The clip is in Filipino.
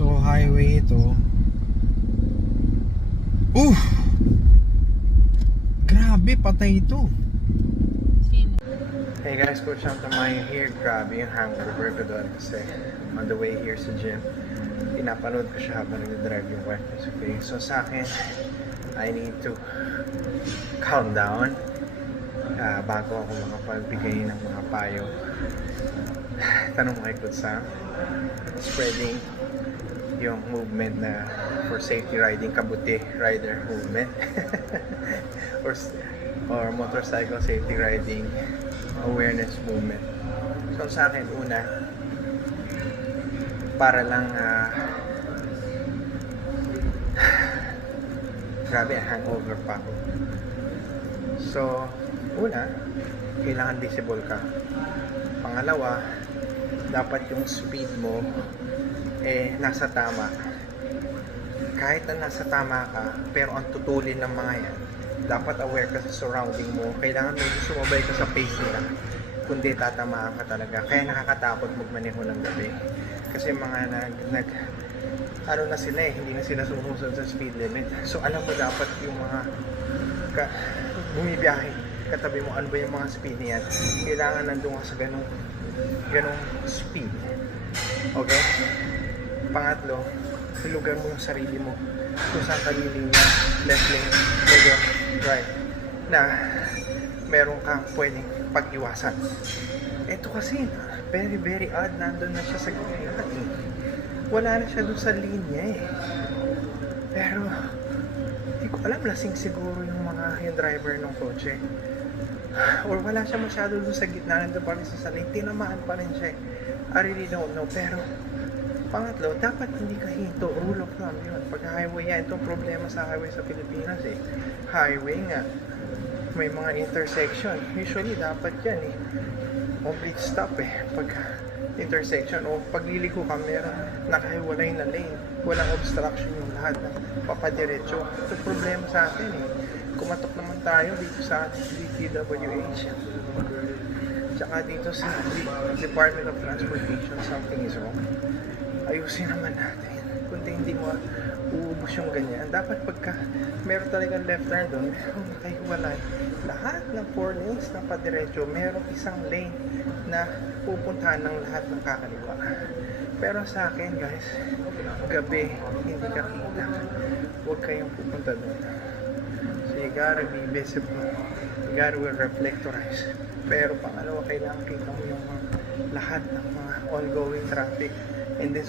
So highway ito. Grabe, patay ito. Sino? Hey guys, Coach Santamayo here. Grabe yung hangover ko doon kasi on the way here sa gym, pinapanood ko siya habang nag-drive yung wife ko. Okay, so sa akin, I need to calm down bago ako makapagbigay ng mga payo. Tanong mo kay Coach Sam, spreading yung movement na for safety riding, kabuti rider movement or motorcycle safety riding awareness movement. So sa akin, una, para lang grabe, hangover pa ako. So una, kailangan visible ka. Pangalawa, dapat yung speed mo nasa tama. Kahit na nasa tama ka, pero ang tutulin ng mga yan, dapat aware ka sa surrounding mo. Kailangan medyo sumabay ka sa pace nila, kundi tatamaan ka talaga. Kaya nakakatakot magmaneho ng gabi kasi mga ano na sila hindi na sila sumusunod sa speed limit. So alam mo dapat yung mga bumibiyahe katabi mo, ano ba yung mga speed niyan. Kailangan nandun ka sa ganong speed. Okay? Pangatlo, hilugan mo yung sarili mo kung saan ka lilinya, left lane, middle, right, na meron kang pwedeng pag-iwasan. Ito kasi, very very odd, nandun na siya sa gitna. Wala na siya doon sa linya pero hindi ko alam, lasing siguro yung driver ng kotse, or wala siya masyado doon sa gitna, nandun pa rin sa lane, tinamaan pa rin siya. I really don't know. Pero pangatlo, dapat hindi ka hinto. Rule of thumb yun. Pag highway yan, itong problema sa highway sa Pilipinas highway nga, may mga intersection. Usually dapat yan complete stop pag intersection, o pagliliko ka, meron nakahiwalay na lane, walang obstruction yung lahat na papadiretso. Ito problema sa atin kumatok naman tayo dito sa DPWH, tsaka dito sa Department of Transportation. Something is wrong. Ayusin naman natin. Kundi hindi mo uubos yung ganyan. Dapat pagka meron talagang left turn doon, meron nakahiwalay. Lahat ng 4 lanes na padiretso, meron isang lane na pupuntahan ng lahat ng kakaliwa. Pero sa akin guys, gabi, hindi ka kita. Huwag kayong pupunta doon. So you gotta be visible. You gotta reflectorize. Pero pangalawa, kailangan kita mo yung lahat ng mga ongoing traffic. And then